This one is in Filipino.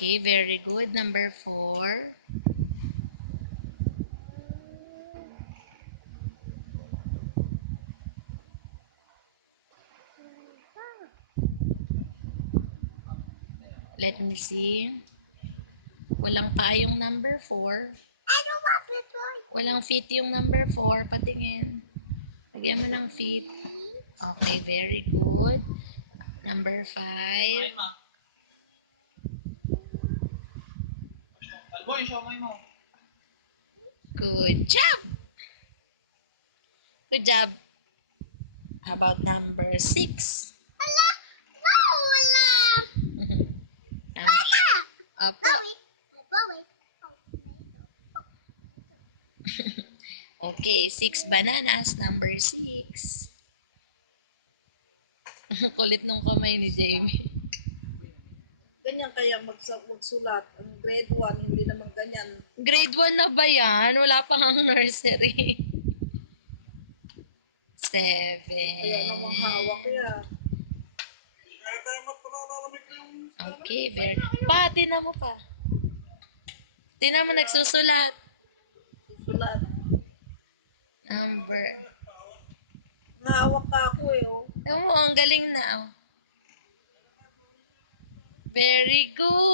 Okay, very good. Number 4. Let me see. Walang pa yung number 4. Walang fit yung number 4. Patingin. Lagyan mo ng fit. Okay, very good. Number 5. Alboy, show mo. Good job! Good job. How about number 6? Opo. Okay, 6 bananas. Number 6. Kulit nung kamay ni Jamie. Ganyan kaya magsulat. Ang grade 1, hindi naman ganyan. Grade 1 na ba yan? Wala pang ang nursery. 7. Kaya namang hawak yan. Okay, very pa, tinan mo pa. Tinan mo nagsusulat. Sulat. Number. Hawak ka ako eh. Oh. Ang galing na. Oh. Very good.